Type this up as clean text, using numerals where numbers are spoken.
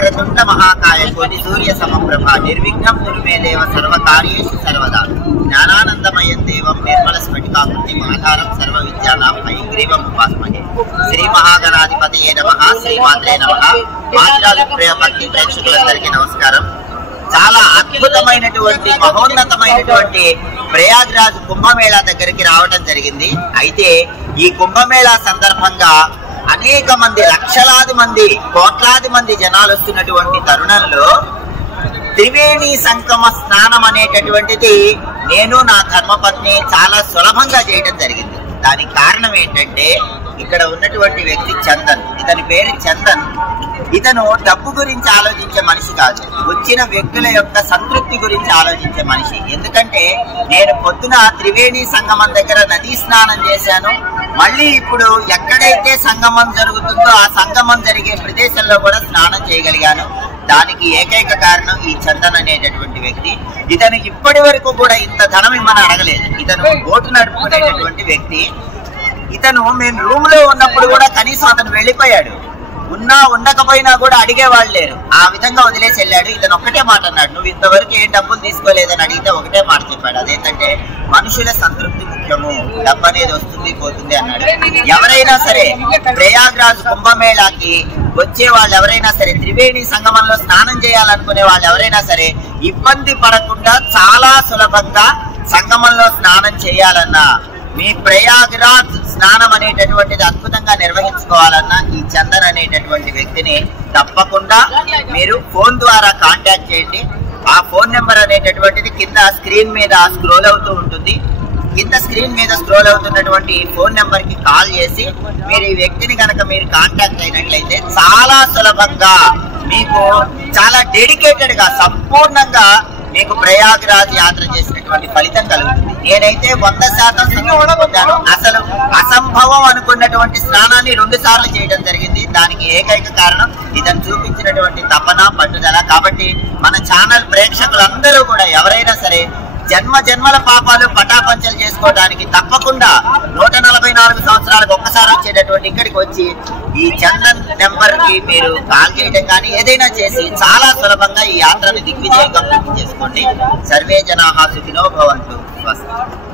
వక్రతుండ మహాకాయ కోటి సూర్య సమప్రభ నిర్విఘ్నం కురు మే దేవ సర్వకార్యేషు సర్వదా జ్ఞానానందమయం దేవం నిర్మల స్ఫటికాకృతి ఆధారం సర్వ విద్యానాం హయగ్రీవం ఉపాస్మహే. శ్రీ మహాగణాధిపతయే నమః. శ్రీమాత్రే నమః. మాచిరాజు ప్రియ భక్తి ప్రేక్షకులందరికీ నమస్కారం. చాలా అద్భుతమైనటువంటి మహోన్నతమైనటువంటి ప్రయాగ్రాజ్ కుంభమేళా దగ్గరికి రావడం జరిగింది. అయితే ఈ కుంభమేళా సందర్భంగా అనేక మంది, లక్షలాది మంది, కోట్లాది మంది జనాలు వస్తున్నటువంటి తరుణంలో త్రివేణి సంగమ స్నానం అనేటటువంటిది నేను నా ధర్మపత్ని చాలా సులభంగా చేయడం జరిగింది. దానికి కారణం ఏంటంటే ఇక్కడ ఉన్నటువంటి వ్యక్తి చందన్. ఇతని పేరు చందన్. ఇతను డబ్బు గురించి ఆలోచించే మనిషి కాదు, వచ్చిన వ్యక్తుల యొక్క సంతృప్తి గురించి ఆలోచించే మనిషి. ఎందుకంటే నేను పొద్దున త్రివేణి సంగమం దగ్గర నదీ స్నానం చేశాను. మళ్ళీ ఇప్పుడు ఎక్కడైతే సంగమం జరుగుతుందో ఆ సంగమం జరిగే ప్రదేశంలో కూడా స్నానం చేయగలిగాను. దానికి ఏకైక కారణం ఈ చందన్ అనేటటువంటి వ్యక్తి. ఇతను ఇప్పటి వరకు కూడా ఇంత ధనం ఇమ్మని అడగలేదు. ఇతను బోటు నడుపుకునేటటువంటి వ్యక్తి. ఇతను మేము రూమ్ లో ఉన్నప్పుడు కూడా కనీసం అతను వెళ్ళిపోయాడు. ఉన్నా ఉండకపోయినా కూడా అడిగేవాళ్ళు లేరు. ఆ విధంగా వదిలేసి వెళ్ళాడు. ఇతను ఒక్కటే మాట అన్నాడు, నువ్వు ఇంతవరకు ఏ డబ్బులు తీసుకోలేదని అడిగితే ఒకటే మాట చెప్పాడు. అదేంటంటే మనుషుల సంతృప్తి ముఖ్యము, డబ్బు అనేది వస్తుంది పోతుంది అన్నాడు. ఎవరైనా సరే ప్రయాగ్రాజ్ కుంభమేళాకి వచ్చే వాళ్ళు ఎవరైనా సరే, త్రివేణి సంగమంలో స్నానం చేయాలనుకునే వాళ్ళు ఎవరైనా సరే ఇబ్బంది పడకుండా చాలా సులభంగా సంగమంలో స్నానం చేయాలన్నా, మీ ప్రయాగ్రాజ్ స్నానం అనేటటువంటిది అద్భుతంగా నిర్వహించుకోవాలన్నా ఈ చందన్ అనేటటువంటి వ్యక్తిని తప్పకుండా మీరు ఫోన్ ద్వారా కాంటాక్ట్ చేయండి. ఆ ఫోన్ నెంబర్ అనేటటువంటిది కింద స్క్రీన్ మీద స్క్రోల్ అవుతూ ఉంటుంది. కింద స్క్రీన్ మీద స్క్రోల్ అవుతున్నటువంటి ఫోన్ నెంబర్ కి కాల్ చేసి మీరు ఈ వ్యక్తిని కనుక మీరు కాంటాక్ట్ అయినట్లయితే చాలా సులభంగా మీకు చాలా డెడికేటెడ్ గా సంపూర్ణంగా మీకు ప్రయాగ్రాజ్ యాత్ర చేసినటువంటి ఫలితం కలుగుతుంది. నేనైతే 100% పొందాను. అసలు అసంభవం అనుకున్నటువంటి స్నానాన్ని 2 సార్లు చేయడం జరిగింది. దానికి ఏకైక కారణం ఇతను చూపించినటువంటి తపన, పట్టుదల. కాబట్టి మన ఛానల్ ప్రేక్షకులందరూ కూడా ఎవరైనా సరే జన్మ జన్మల పాపాలు పటాపంచలు చేసుకోవడానికి తప్పకుండా 144 సంవత్సరాలకు ఒక్కసారి వచ్చేటటువంటి ఇక్కడికి వచ్చి ఈ చందన్ నెంబర్ కి మీరు కాల్ చేయడం కానీ ఏదైనా చేసి చాలా సులభంగా ఈ యాత్రను దిగ్విజయంగా పూర్తి చేసుకోండి. సర్వే జనాః సుఖినో భవంతు. స్వస్తి.